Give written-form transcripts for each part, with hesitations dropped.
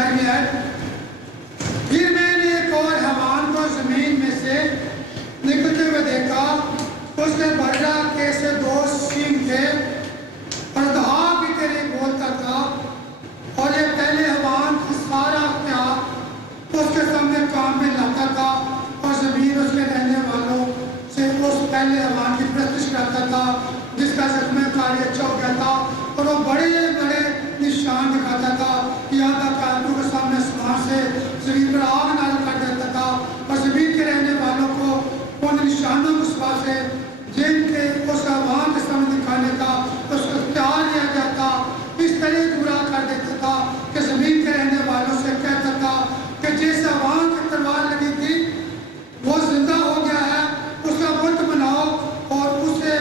शायर में है, फिर मैंने एक और हैवान को जमीन में से निकलते हुए देखा, उसने बर्रा के से 2 सींग थे और दहा भी तेरे बोलता था, और ये पहले हैवान सारा प्यार उसके सामने काम में लाता था और जमीन उसके रहने वालों से उस पहले हैवान की प्रतिष्ठा करता था जिसका जख्म कार्य अच्छा हो गया था, और वो बड़े बड़े निशान दिखाता था। यहाँ तक आदमियों के सामने आसमान से जमीन पर आग नाजिल कर देता था और जमीन के रहने वालों को उन निशानों के सिवा से जिनके उस हैवान के सामने दिखाने का उसको इख्तियार दिया गया था, इस तरह बुरा कर देता था कि जमीन के रहने वालों से कहता था कि जिस हैवान की तलवार लगी थी वो जिंदा हो गया है, उसका बुत बनाओ, और उसे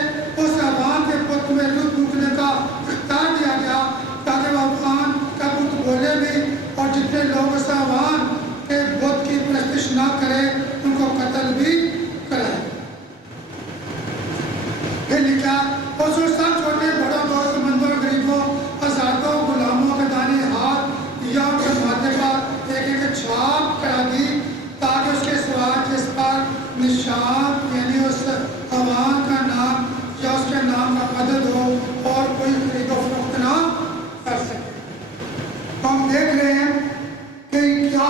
उस हैवान के बुत में दूध फूकने का इख्तियार दिया गया ताकि वह हैवान का बुत बोले भी, और जितने लोग उस हैवान के बुत की प्रतिष्ठा ना करें उनको कत्ल भी करें। फिर लिखा, और जो सब छोटे बड़ों दौलतमंदों गरीबों आजादों गुलामों के दाने हाथ या उनके माथे पर एक एक छाप करा दी ताकि उसके सिवा जिस पर निशान यानी उस हैवान का नाम या उसके नाम का मदद हो और कोई खरीदो फरोख्त ना कर सके। हम देख रहे हैं कि क्या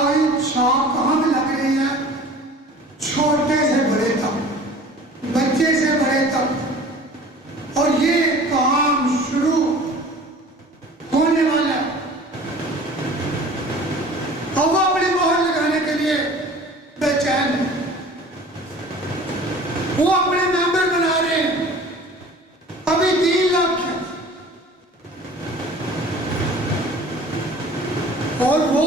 छाप कहाँ में लग रही है, छोटे से बड़े तक, बच्चे से बड़े तक, और ये काम शुरू होने वाला है। अब वो अपनी मोहर लगाने के लिए बेचैन है, वो अपने मेंबर बना रहे हैं, अभी 3 लाख है, और वो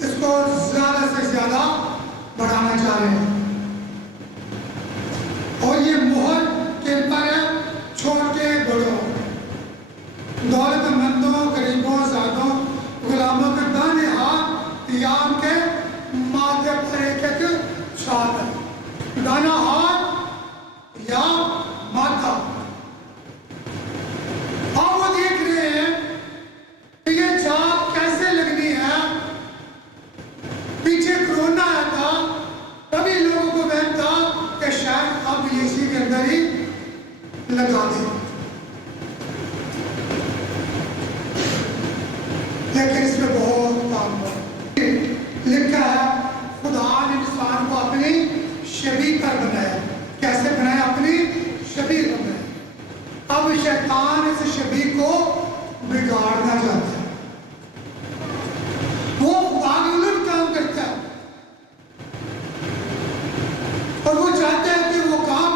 इसको ज्यादा से ज्यादा बढ़ाना चाह रहे हैं, और ये मोहर किन पर है? छोटे बड़ों, दौलतमंदों गरीबों आजादों गुलामों के दाने हाथ या उनके माथे पर एक एक छाप है, दाना हाथ या माथा। अब वो देख रहे हैं कि ये छाप कैसे लगनी है। पीछे कोरोना आया था, तभी लोगों को वहम था कि शायद अब इसी के अंदर ही लगा दे, लेकिन इसमें बहुत काम लिखा है, खुदा ने इंसान को अपनी शबीह पर बनाया। कैसे बनाया? अपनी शबीह पर बनाया। अब शैतान इस शबीह को बिगाड़ना चाहता है, वो खुदा के उलट काम करता है, और वो चाहता है कि वो काम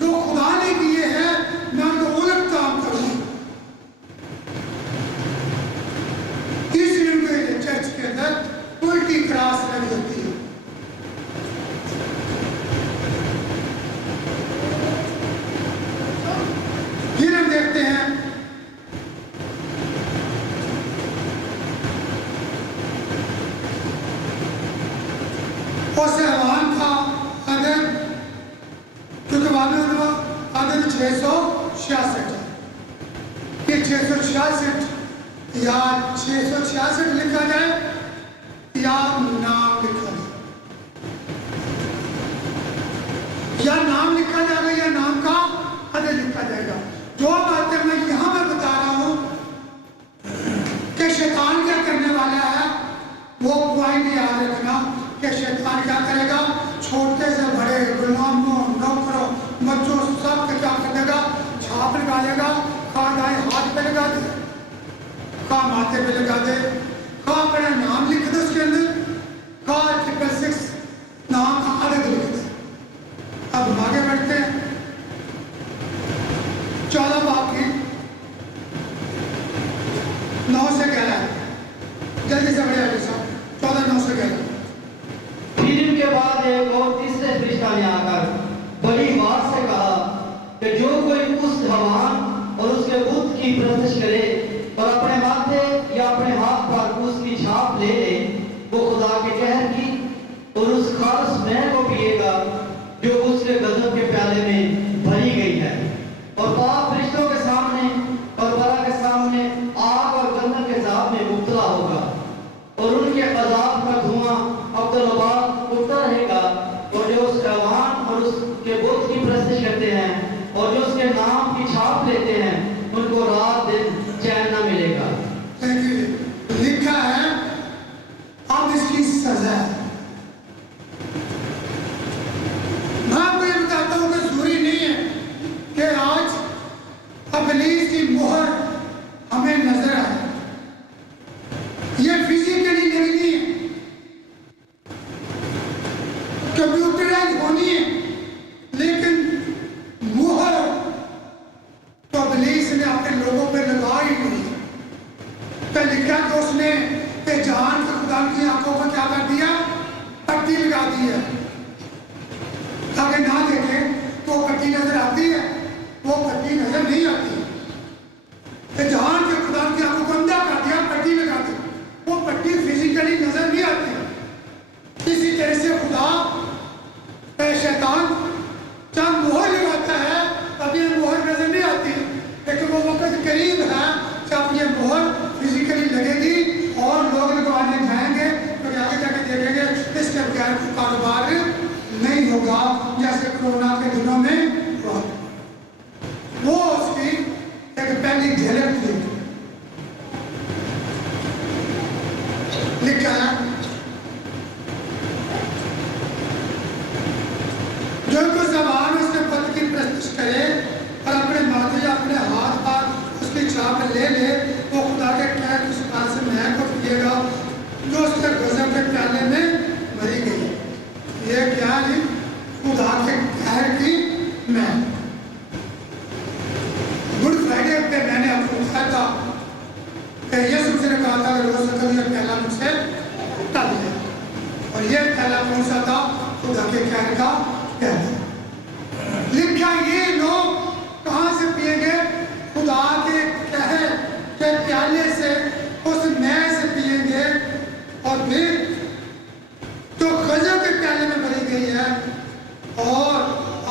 जो खुदा ने किए हैं मैं उनको उलट काम करूं। इसलिए उनके चर्च के अंदर उल्टी क्रास लग जाती है। फिर हम देखते हैं उस हैवान का अदद, क्योंकि अदद 666 है, ये 666 या 666 लिखा जाए या नाम लिखा जाए, या नाम लिखा जाएगा या नाम का अदद लिखा जाएगा। जो बातें मैं यहां में बता रहा हूं कि शैतान क्या करने वाला है, वो पॉइंट याद रखना कि शैतान क्या करेगा, छोटे से बड़े गुलामों नौकरों बच्चों सब क्या कर देगा, छाप लगा देगा, दाएं हाथ पे लगा दे, माथे पे लगा दे, अपना नाम लिख दे उसके अंदर, 666 नाम का अदद लिख दे। अब आगे बढ़ते हैं 14 बाब की 9 से 11, जल्दी से बढ़िया 14 9 से 11। फिर इनके बाद एक और तीसरे फरिश्ता ने आकर बड़ी आवाज से कहा कि जो कोई उस हैवान और उसके बुत की प्रतिष्ठा करे और अपने माथे या अपने हाथ पर उसकी छाप ले ले, वो खुदा के कहर की और उस खालिस मैल को पिएगा जो उसके गजब के प्याले में भरी गई है, और पाप फरिश्तों के सामने और बला के सामने आग और गंधक के साथ में मुब्तला होगा। इब्लीस की मोहर हमें नजर आए। ये फिजिकली लगनी है, कंप्यूटराइज होनी है, लेकिन मोहर तो इब्लीस ने अपने लोगों पे लगा ही नहीं। तो लिखा कि उसने जान के खुदा की आंखों पर क्या कर दिया, पट्टी लगा दी है, ताकि ना देखे। तो पट्टी नजर आती है, वो पट्टी नजर नहीं आती। जान के खुदा की आंखों को अंधा कर दिया, पट्टी लगा दी, वो पट्टी फिजिकली नजर नहीं आती। इसी तरह से खुदा शैतान जब मोहर लगाता है तब ये मोहर नजर नहीं आती, लेकिन वो वक्त करीब है जब ये मोहर फिजिकली लगेगी और लोग लगवाने जाएंगे तो आगे जाके देखेंगे इसके बगैर कारोबार नहीं होगा, जैसे कोरोना के दिनों में हुआ। वो उसकी एक पहली झलक थी। लिखा है जो कोई जबान उसके पद की प्रस्तुत करे और अपने माथे या अपने हाथ पर उसकी छाप ले ले, वो खुदा के कहर की सुखार से महक को पिएगा जो उसके गजब के प्याले में भरी गई। ये क्या है? खुदा के कहर की महक। गुड फ्राइडे पे मैंने आपको कहा था कि यीशु ने कहा था कि रोज का ये प्याला मुझसे टल जाए, और ये प्याला कौन सा था? खुदा के कहर का प्याला। लिखा ये लोग कहाँ से पिएंगे? खुदा के कहर के प्याले से, उस मैल से पिएंगे, और फिर जो गजब के प्याले में भरी गई है और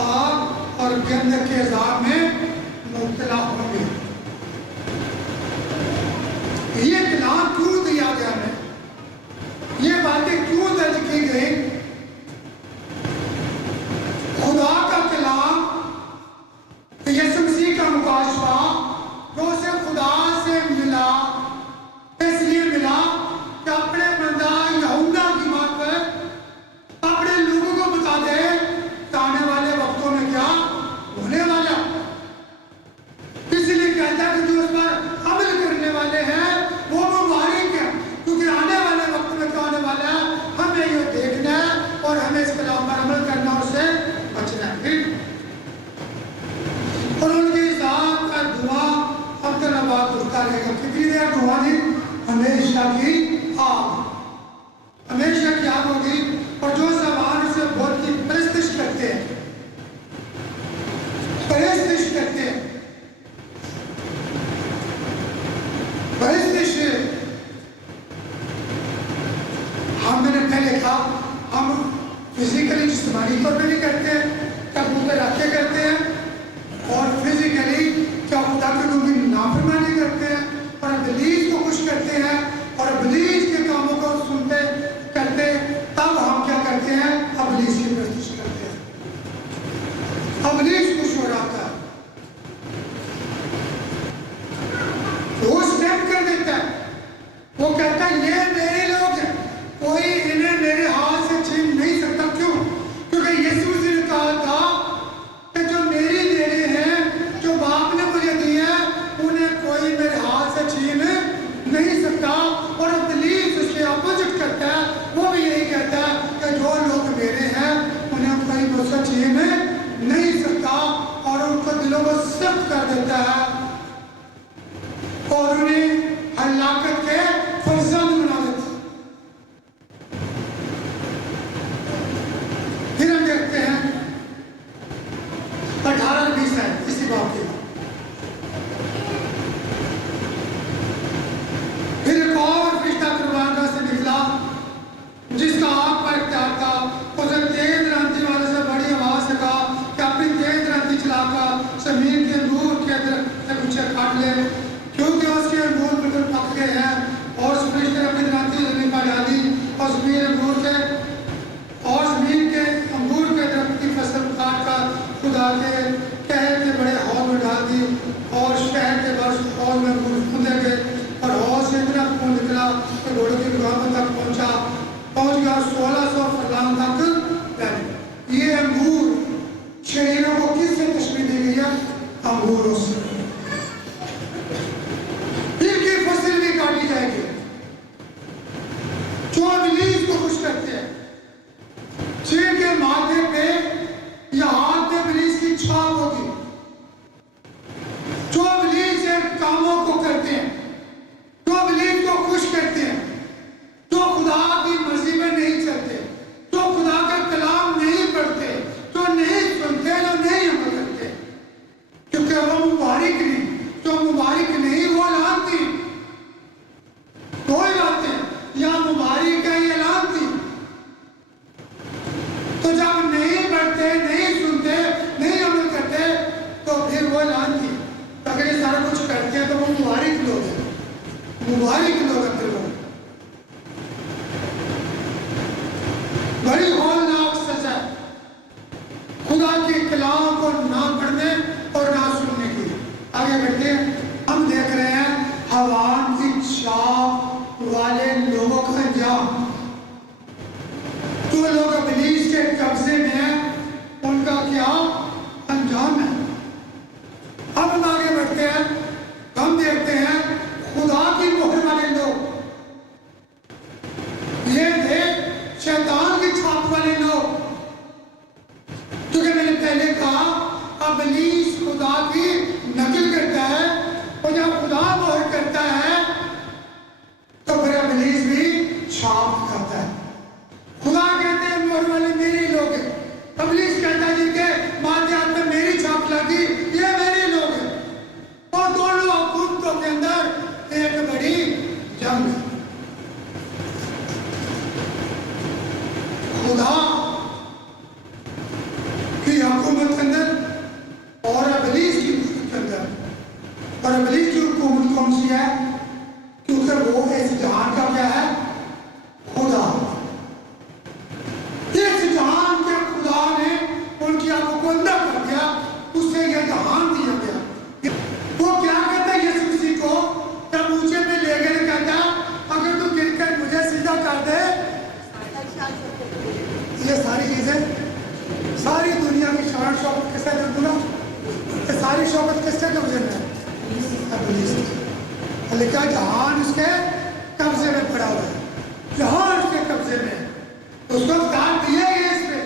आग और गंधक के अज़ाब में मुब्तला होंगे। ये कलाम क्यों दिया गया है? ये बातें क्यों दर्ज की गई? खुदा का कलाम यीशु मसीह का मुकाशफा जो उसे खुदा से मिला, इसलिए मिला कि अपने बंदा यहूदा की बात पर अपने लोगों को बता दे आने वाले वक्तों में क्या होने वाला। इसलिए कहता है कि जो उस पर अमल करने वाले हैं वो मुबारक है, क्योंकि आने वाले वक्त में क्या होने वाला है हमें ये देखना है और हमें इस कलाम पर अमल करना और उससे बचना है। और उनकी जात का दुआ अब तक आबाद होता रहेगा। कितनी देर दुआ दी? हमेशा की आग, हमेशा की आग होगी। और जो जबान उसे बहुत की परस्तिश करते हैं, परस्तिश करते हैं, परस्तिश मैंने पहले कहा हम फिजिकली जिस्मानी तौर पर भी करते हैं, कबूतर रखे करते हैं, और फिजिकली क्या खुदा के लोग नाफरमानी करते हैं और इब्लीस को खुश करते हैं और इब्लीस के कामों को सुनते करते, तब हम क्या करते हैं? इब्लीस की प्रस्तुत करते हैं। इब्लीस खुश हो जाता है, वो स्टेप कर देता है, वो कहता है ये मेरे लोग हैं, कोई इन्हें मेरे हाथ से छीन नहीं सकता। क्यों? क्योंकि यीशु ने कहा था कि जो मेरी देने हैं, जो बाप ने मुझे दी है, उन्हें कोई मेरे हाथ से छीन नहीं सकता। और इब्लीस उसके अपोजिट करता है, वो भी यही कहता है कि जो लोग मेरे हैं उन्हें कोई मुझसे छीन नहीं सकता, और उनको दिलों को सख्त कर देता है और उन्हें हलाकत के फर्जंद बना देता है। फिर हम देखते हैं 18-20 है इसी बात की। फिर एक और फरिश्ता कुर्बानगाह से निकला जिसका आग पर इख्तियार था। उसने तेज रांती वाले से बड़ी आवाज से कहा कि अपनी तेज रांती चलाकर जमीन के अंगूर के दरख्त से पीछे काट ले, क्योंकि उसके अंगूर बिल्कुल पक गए हैं। और उस फरिश्ते ने अपनी रांती जमीन पर डाली और जमीन के अंगूर के दरख्त की फसल काट कर खुदा के कहर के बड़े हौज में डाल दी, और शहर के वर्ष हौज में अंगूर कूदे गए, और हौज से इतना खून निकला कि घोड़े की गुलामों तक पहुंच गया, 1600 फरलांग तक फैल। ये अंगूर शरीरों को किससे तशबीह दी गई है? अंगूरों से। कामों को करते हैं, जो इब्लीस को खुश करते हैं, जो खुदा की मर्जी में नहीं चलते, जो खुदा का कलाम नहीं पढ़ते, जो नहीं सुनते, जो नहीं अमल करते, क्योंकि वो मुबारक नहीं, जो मुबारक नहीं वो लानती। दो ही बातें, या मुबारक है या लानती। तो जब नहीं पढ़ते, नहीं सुनते, नहीं अमल करते, तो फिर वो लानती। अगर ये सारा कुछ करते हैं तो वो मुबारक लोग हैं, मुबारक लोग हैं। फिर वो बड़ी हौलनाक सजा खुदा के कलाम को ना पढ़ने और ना सुनने की। आगे बढ़ते हैं, हम देख रहे हैं हवान की छाप वाले लोगों का अंजाम। जो लोग इब्लीस के कब्जे में हैं उनका क्या अंजाम है। अब हम आगे बढ़ते हैं, हम देखते हैं खुदा की मोहर वाले लोग, ये थे शैतान की छाप वाले लोग। क्योंकि मैंने पहले कहा इब्लीस खुदा की नकल करता है, और जब खुदा मोहर करता है तो फिर इब्लीस भी छाप करता है। खुदा कहते हैं मोहर वाले मेरे लोग हैं, इब्लीस कहता है जिनके माथे हाथ में मेरी छाप लगी ये मेरे लोग हैं। और दोनों हुकूमतों के अंदर एक बड़ी जंग है। खुदा की हुकूमत के अंदर और इब्लीस की हुकूमत के अंदर। और इब्लीस की हुकूमत कौन सी है? क्योंकि वो इस जहान का क्या है? खुदा। इस जहान के खुदा ने उनकी आंखों को अंधा कर दिया, उससे यह जहान दिया गया। वो क्या कहता है यीशु मसीह को जब ऊंचे पे ले गए, कहता अगर तू गिरकर मुझे सीधा कर दे। ये सारी चीजें, सारी दुनिया की शान शौकत किससे कर दूंगा? ये सारी शौकत किसके कब्जे में है? लिखा जहान उसके कब्जे में पड़ा हुआ है, जहान उसके कब्जे में है, उसको अधिकार दिया गया इस पे,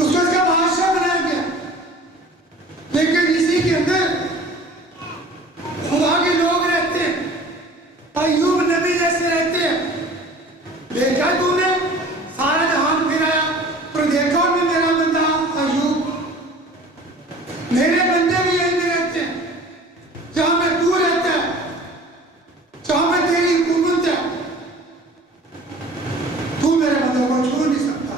उसको इसका बादशाह बनाया गया। लेकिन इसी के अंदर खुदा के लोग रहते हैं, अय्यूब नबी जैसे रहते हैं। देखा तूने सारा जहान फिराया, तो देखा उन्हें मेरा बंदा अय्यूब, मेरे बंदे भी यही में रहते हैं, जहां में तू रहता है, जहां में तेरी हुकूमत है, तू मेरे बंदों को छू नहीं सकता।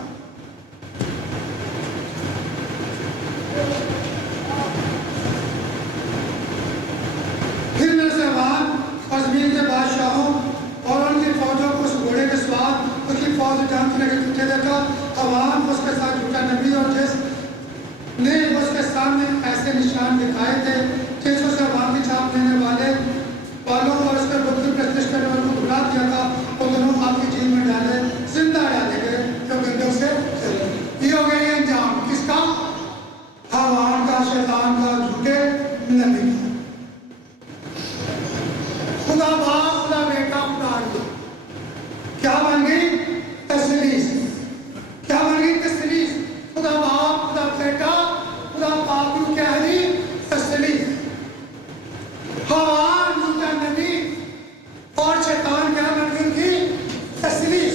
फिर मेरे सहबान और ज़मीन के बादशाहों और उनकी फौजों को उस घोड़े के सवार उसकी फौज जान के पीछे देखा। हवान उसके साथ झूठा नबी और जिसने उसके सामने ऐसे निशान दिखाए थे जिस उसे हवान की छाप लेने वालों और उसके बुत की प्रतिष्ठा करने वालों को भुला दिया था, वो दोनों आपकी जेल में डाले, जिंदा डाले गए, जो गंदम से चले। ये हो गया ये अंजाम किसका? हवान का, शैतान का, झूठे नबी का। खुदा बाप, खुदा बेटा, खुदा आगे क्या बन गई? तस्लीस। क्या बन गई? तस्लीस। खुदा बाप, खुदा बेटा, खुदा पाक क्या है? तस्लीस। हवान, झूठा नबी और शैतान क्या बन गई थी? तस्लीस।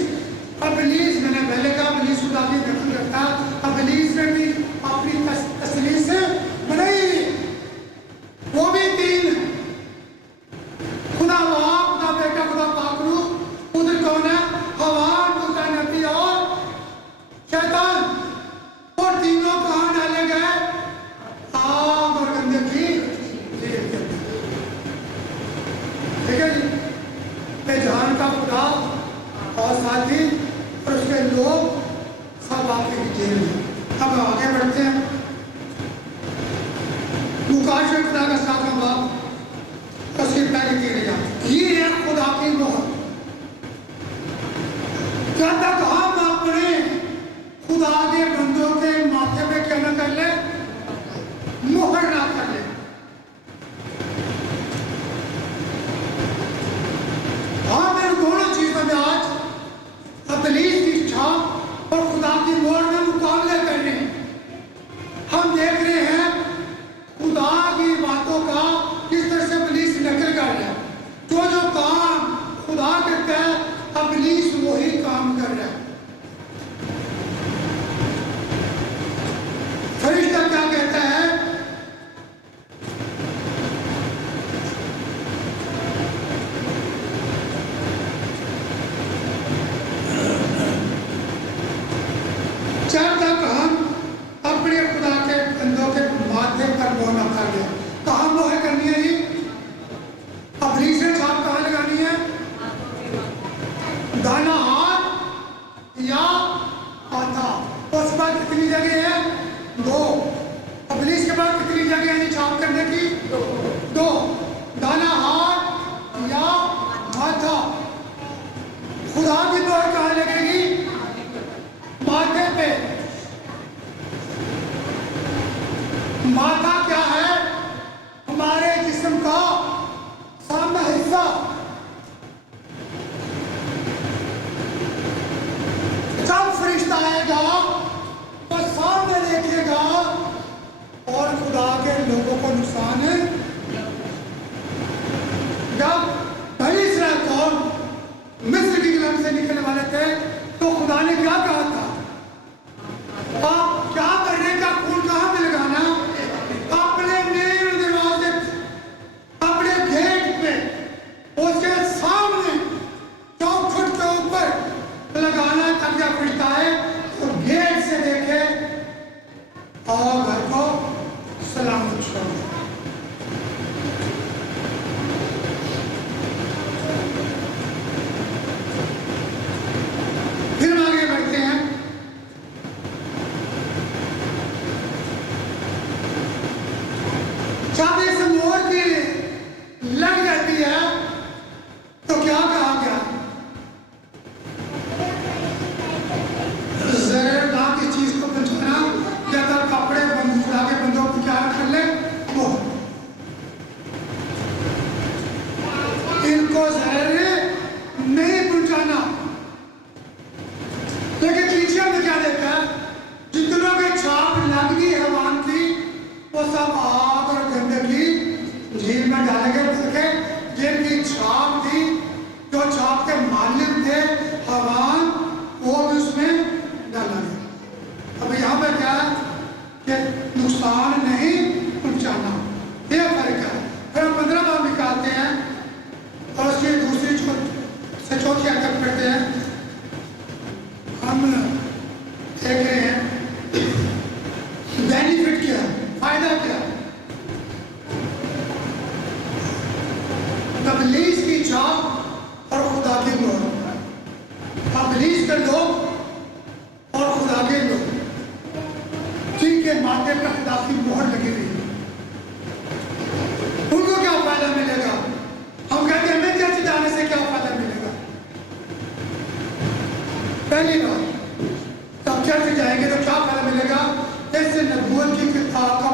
इब्लीस, मैंने पहले कहा इब्लीस खुदा की नकल करता, इब्लीस ने भी अपनी तस्लीस बनाई, वो भी तीन, खुदा बाप, खुदा बेटा, खुदा पाक रूह। उधर कौन है? हवान, झूठा नबी और शैतान। और तीनों कहाँ डाले गए? आग और गंदे की जेल के अंदर। ठीक है जी, ये जहान का खुदा और साथी और उसके लोग सब आपकी जेल में। अब आगे बढ़ते हैं। मुकाश खुदा का सातवां बाप उसकी पहली की गया, ये है खुदा की मोहर। जब तक हम अपने खुदा के बंदों के माथे पे क्या ना कर ले? मोहर ना कर ले। हम इन दोनों चीजों में आज इब्लीस की छाप और खुदा की मोहर में मुकाबले कर रहे हैं। हम देख रहे हैं खुदा वो न कर दिया। कहाँ मोहर करनी है जी? अब रीसे छाप कहाँ लगानी है? दाना हाथ या माथा। उसके बाद कितनी जगह है? 2। अब रीस के बाद कितनी जगह है छाप करने की? 2। दाना हाथ या माथा। खुदा की मोहर कहाँ लगेगी? माथे पे। माथा क्या है? हमारे जिस्म का सामना हिस्सा। जब फरिश्ता आएगा तो सामने देखेगा और खुदा के लोगों को नुकसान है। जब बनी इस्राएल कौम मिस्र की गुलामी से निकलने वाले थे तो खुदा ने क्या कहा था? आप क्या करने का खून कहाँ पे लगाना? अपने मेन दरवाजे पे, अपने गेट पे, उसके सामने चौखट के ऊपर लगाना। तब जब फरिश्ता आए तो गेट से देखे और घर को सलामत छोड़। फिर हम आगे बढ़ते हैं। जब इस मोर की लग जाती है तो क्या कहा गया? जरा की चीज को पहुंचाना या तब कपड़े खुदा के बंदों को क्या कर ले वो इनको जहर नहीं पहुंचाना। लेकिन पीछे में क्या देखा? जितनों के छाप लग गई हवान की वो सब आग और गंदगी झील में डाले गए। देखे जिनकी छाप थी, जो छाप के मालिक थे हवान, वो भी उसमें डाला गया। अब यहाँ पर क्या है कि नुकसान नहीं पहुंचाना, ये फर्क है। फिर हम 15 बार निकालते हैं और उसकी दूसरी से चौथी तक पढ़ते हैं। हम देख रहे हैं बेनिफिट क्या है, फायदा क्या है। तबलीग की छाप और खुदा की मोहर। तबलीग के लोग और खुदा के लोग जिनके माथे पर खुदा की मोहर लगी हुई है, उनको क्या फायदा मिलेगा? हम कहते हैं हमें चर्च जाने से क्या फायदा मिलेगा? पहली बात, तब चर्च जाएंगे तो क्या फायदा मिलेगा? ऐसे नबूवत की किताब का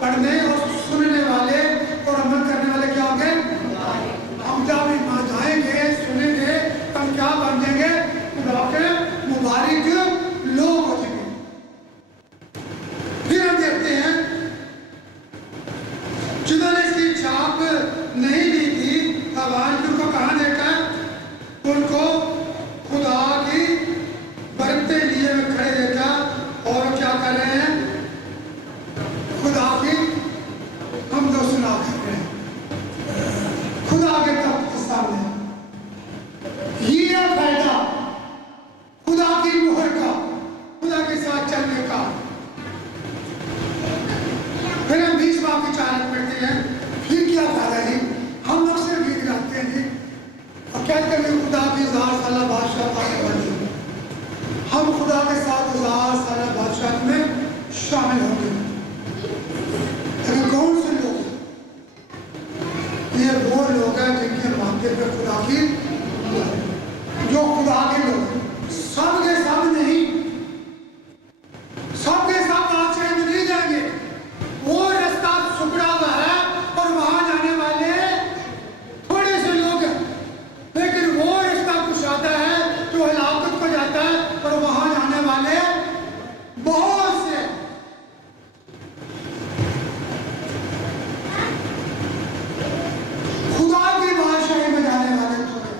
पढ़ने और सुनने वाले और अमल करने वाले क्या होंगे? हम जब वहाँ जाएंगे, सुनेंगे, हम क्या बन जाएंगे? खुदा के मुबारक लोग हो जाएंगे। फिर हम देखते हैं जिन्होंने इसकी छाप नहीं ली थी हवान की, उनको कहाँ देखा? उनको खुदा की बरकतें लिए में खड़े देखा और क्या कर रहे हैं? खुदा की हम जो सुना कर रहे हैं खुदा के तख्त के सामने। ये है फायदा खुदा की मोहर का, खुदा के साथ चलने का। फिर हम 20 बाब की 4 पढ़ते हैं। फिर क्या फायदा है? हम अक्सर गीत गाते हैं जी और कहते हैं खुदा की 1000 साल बादशाह आने वाली है। हम खुदा के साथ 1000 साल बादशाह में शामिल होंगे। लेकिन कौन से लोग? ये वो लोग हैं जिनके माथे पे खुदा की, जो खुदा के लोग, सबके सब नहीं, सबके सब बादशाह में नहीं जाएंगे। वो रास्ता सुकड़ा हुआ है और वहां जाने वाले थोड़े से लोग हैं, लेकिन वो रास्ता कुशादा है जो हलाकत को जाता है और वहां जाने वाले बहुत से। खुदा की बादशाही में जाने वाले थोड़े।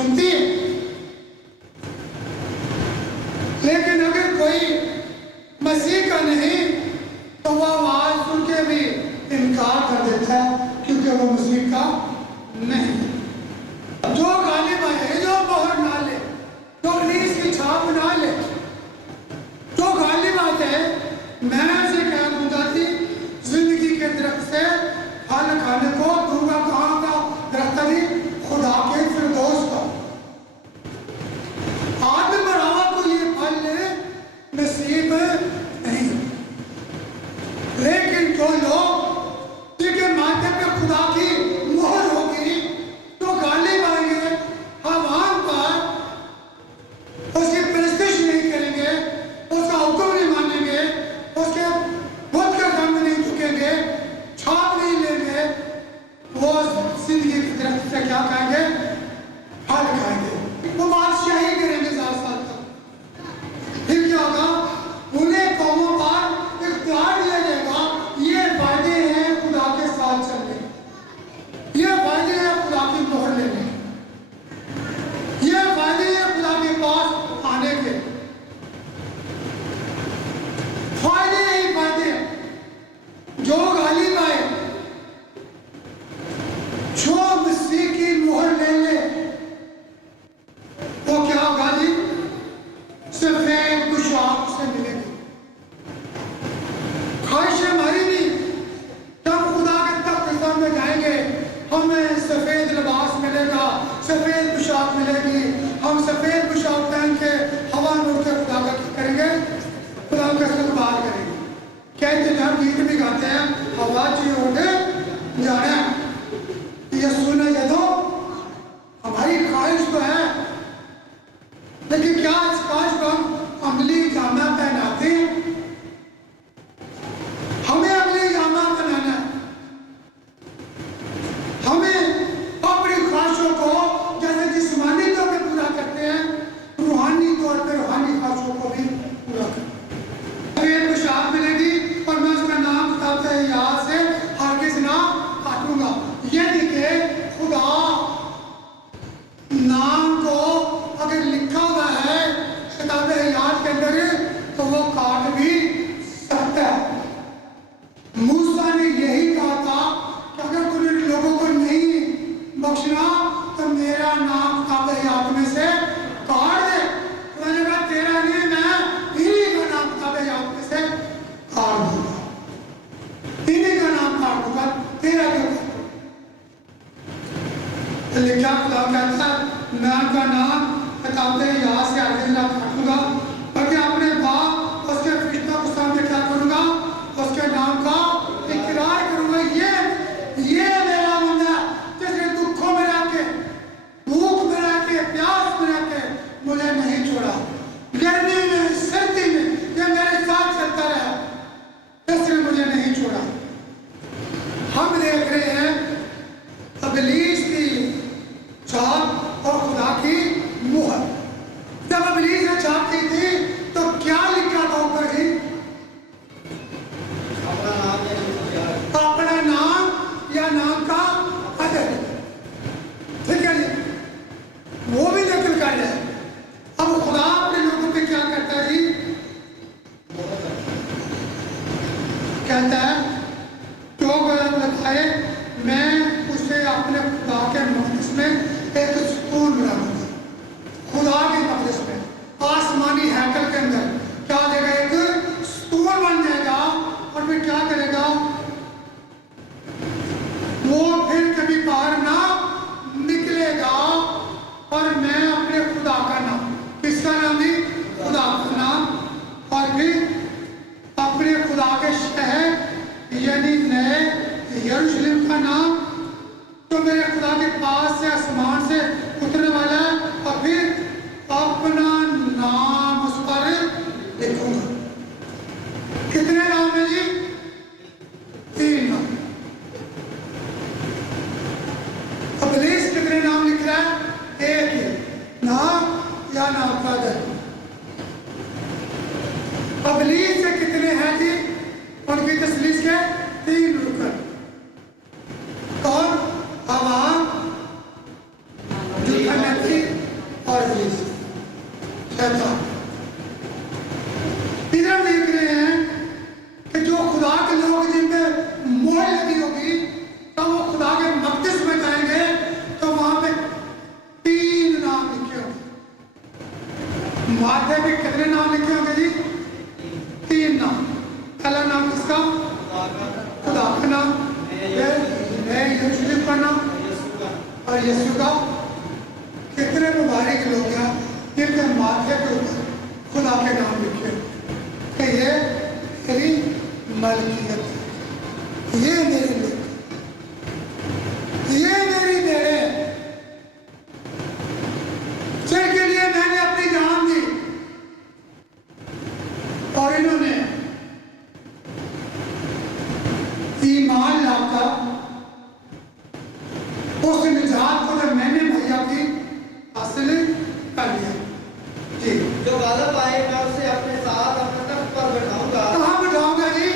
सुनती है। लेकिन अगर कोई मसीह का नहीं तो वह आवाज सुन के भी इनकार कर देता है, क्योंकि वो मसीह का नहीं। जो गालिब है, जो मोहर ना ले, जो रीस की छाप ना ले, जो गालिब आते हैं, मैं से कह दूंगा कि जिंदगी के दरख्त से फल खाने को दूंगा। कहाँ का दरख्त है? खुदा के फिरदौस का। आदम और हवा को ये फल नसीब नहीं, लेकिन जो लोग जिनके माथे पे खुदा की मोहर होगी, तो गालिब आएंगे, हवान पर उसकी प्रस्तिश नहीं करेंगे, उसका हुक्म नहीं मानेंगे, उसके बुत के सामने नहीं झुकेंगे, छाप नहीं लेंगे, वो जिंदगी की तरफ से क्या खाएंगे? फल खाएंगे। वो बादशाही करेंगे 7 साल तक। फिर क्या होगा? उन्हें कौमों पर इख्तियार दिया जाएगा। ये फायदे हैं खुदा के साथ चलने, ये फायदे हैं खुदा की मोहर लेने, ये फायदे हैं खुदा के पास आने के। फायदे ही फायदे हैं। जो गालिब आए, जो मसीह की मोहर ले ले, वो क्या होगा जी? सफेद पोशाक से मिलेगी। ख्वाहिश हमारी भी जब खुदा के तख्त के सामने जाएंगे, हमें सफेद लिबास मिलेगा, सफेद पोशाक मिलेगी, हम सफेद पोशाक पहन के हवा में उड़ के खुदा का क्या करेंगे? खुदा का इस्तकबाल करेंगे। कहते हैं, हम गीत भी गाते हैं, हवा जी उड़ जाना। ये सुने जदों हमारी ख्वाहिश तो है, लेकिन क्या इस ख्वाहिश को हम अमली जामा पहनाते हैं? हमें अमली जामा पहनाना है। हमें अपनी ख्वाहिशों को जैसे जिस्मानी तौर पर पूरा करते हैं, रूहानी तौर पर रूहानी ख्वाहिशों को भी पूरा करते हैं। एक पोशाक मिलेगी और मैं उसका नाम किताब से याद से हरगिज़ ना काटूंगा। यदि के खुदा नाम को अगर लिखा हुआ है किताब याद के अंदर, तो वो काट भी सकता है। मूसा ने यही कहा था कि अगर तूने लोगों को नहीं बख्शना तो मेरा नाम किताब याद में से काट दे। मैंने कहा तेरा नहीं, मैं इन्हीं का नाम किताब याद में से काट दूंगा, इन्हीं का नाम काट दूंगा, तेरा क्यों? लिखा खुदा कहता है, मैं उनका नाम किताब याद से हरगिज़ ना काटूंगा, बल्कि अपने बाप उसके फरिश्तों के सामने क्या करूंगा? उसके नाम का इकरार करूंगा। ये मेरा बंदा जिसने दुखों में रह के, भूख में रह के, प्यास में रह के मुझे नहीं छोड़ा, गर्मी में, सर्दी में ये मेरे साथ चलता रहा, इसने मुझे नहीं छोड़ा। हम देख रहे हैं इब्लीस की छाप और खुदा की मुहर। जब इब्लीस ने छाप की थी तो क्या लिखा था ऊपर ही? अपना नाम या नाम का अदर। ठीक है जी, वो भी नकल कर रहा है। अब खुदा अपने लोगों पे क्या करता है जी? कहता है जो गलत लगाए मैं उसे अपने खुदा के मक़दस में एक स्तून बनाऊंगा। खुदा के मक़दस में, आसमानी हैकल के अंदर क्या देगा? एक स्तून बन जाएगा। और फिर क्या करेगा? वो फिर कभी बाहर ना निकलेगा। और मैं अपने खुदा का नाम, किसका नाम नहीं? खुदा का नाम, और फिर अपने खुदा के शहर यानी नए यरूशलेम का नाम, तो मेरे खुदा के पास से आसमान से उतरने वाला है, और फिर अपना नाम उस पर लिखूंगा। कितने नाम है जी? 3 नाम। इब्लीस कितने नाम लिख रहा है? एक ही नाम या नाम का दर। इब्लीस से कितने हैं जी? उनकी तसलीस के 3 रुकन। कौन? हवा, झूठा नबी और इब्लीस शैतान। इधर हम देख रहे हैं कि जो खुदा के लोग जिन पे मोहर लगी होगी तो वो खुदा के मकदस में जाएंगे तो वहां पे 3 नाम लिखे होंगे। माथे पे कितने नाम लिखे होंगे जी? 3 नाम। पहला नाम किसका? खुदा का नाम, यीशु का नाम और यीशु का। कितने मुबारक लोग हैं जिनके माथे के ऊपर खुदा के नाम लिखे कि ये मेरी मलकियत है, ये मेरे लोग, ये मेरी बेड़े जिनके लिए मैंने अपनी जान दी और इन्होंने ईमान लाकर उस निजात को जब मैंने मुहैया की हासिल कर लिया जी। जो गालिब आए मैं उसे अपने साथ अपने तख्त पर बैठाऊंगा। कहाँ बैठाऊंगा जी?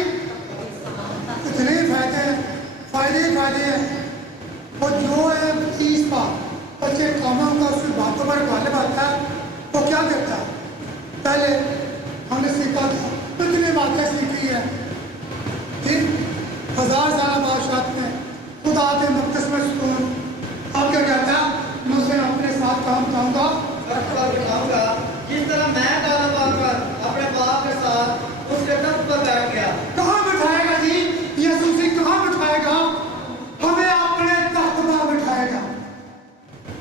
इतने फायदे हैं। और जो है 30 बार अच्छे कामों का उसकी बातों पर गालिब आता है वो क्या करता है? पहले हमने सीखा था, इतनी बातें सीखी है ठीक। 1000 साल बादशाह में खुदा के मकदस में सुकून। अब क्या कहता है? मैं उसे अपने साथ काम करूंगा, तख्त पर बैठाऊंगा जिस तरह मैं गालिब आकर अपने बाप के साथ उसके तख्त पर बैठ गया। कहाँ बिठाएगा जी? यीशु मसीह कहाँ बिठाएगा? हमें अपने तख्त पर बिठाएगा।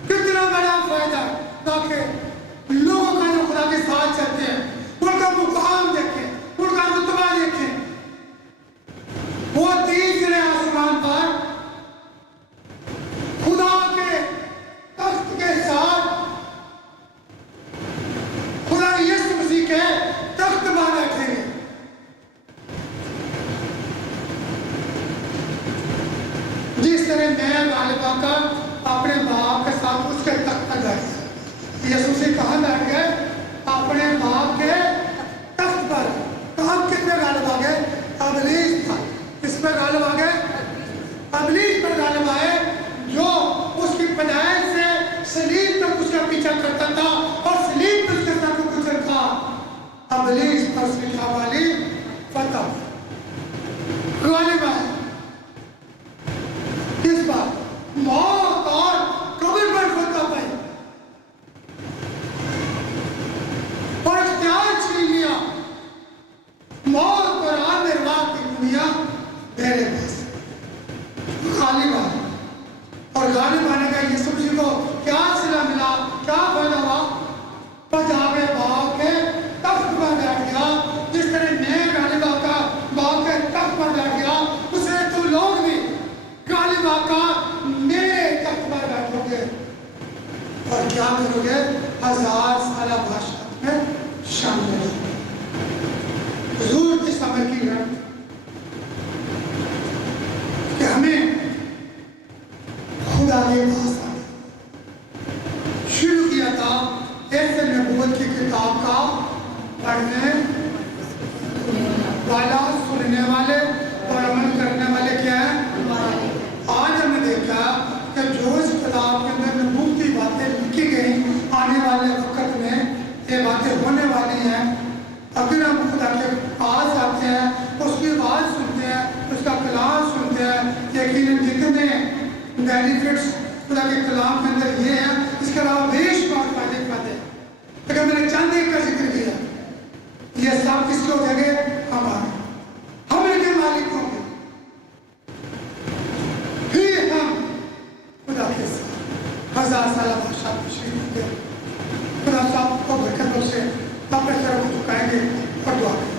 कितना बड़ा फायदा ताकि लोगों का जो खुदा के साथ चलते हैं उनका मुकाम देखें, उनका रुतबा देखें। वो तीसरे आसमान पर खुदा के तख्त के साथ खुदा यीशु मसीह के तख्त पर बैठेंगे। जिस तरह मैं गालिब आकर अपने बाप के साथ उसके तख्त पर बैठ गया। यीशु मसीह कहाँ बैठ गए? अपने बाप के तख्त पर। कहाँ कितने गालिब आ गए? इब्लीस पर। किस पर गालिब आ गए? इब्लीस पर गालिब आए जो उसकी पैदाइश से सलीब पर उसका पीछा करता था और सलीब पर उसके साथ गुजर था। इब्लीस पर सिखा वाली फतह गालिब आए। किस बात? मौत और कब्र पर फतह पाई और इख्तियार छीन लिया। मौत और निर्वाह की दुनिया मेरे पास गालिब आए। और गालिब आने का यीशु मसीह को क्या सिला मिला, क्या फायदा हुआ? बस जाके बाप के तख्त पर बैठ गया। जिस तरह मैं गालिब आकर बाप के तख्त पर बैठ गया उसे तुम लोग भी गालिब आकर मेरे तख्त पर बैठोगे और क्या करोगे? 1000 साल बादशाह में शामिल होगे। हुजूर की समय की है कि हमें खुदा के पास शुरू किया था ऐसे नबूवत की किताब का पढ़ने वाला, सुनने वाले और अमल करने वाले क्या है? आज हमने देखा कि जो इस किताब के अंदर नबूवत की बातें लिखी गई आने वाले वक्त में ये बातें होने वाली हैं। अगर हम खुदा के पास आते हैं, उसकी आवाज़ सुनते हैं, उसका कलाम सुनते हैं, यकीनन जितने बेनिफिट्स खुदा के कलाम के अंदर ये हैं, इसके अलावा बेशुमार फायदे हैं। लेकिन मैंने चंद एक का जिक्र किया, ये सब किसके हो जाएंगे? हमारे, हम इनके मालिक होंगे। फिर हम खुदा के साथ 1000 साल बादशाह तशरीफ होंगे। खुदा साहब को बरकत से अपने तरफ झुकाएंगे और दुआ करेंगे।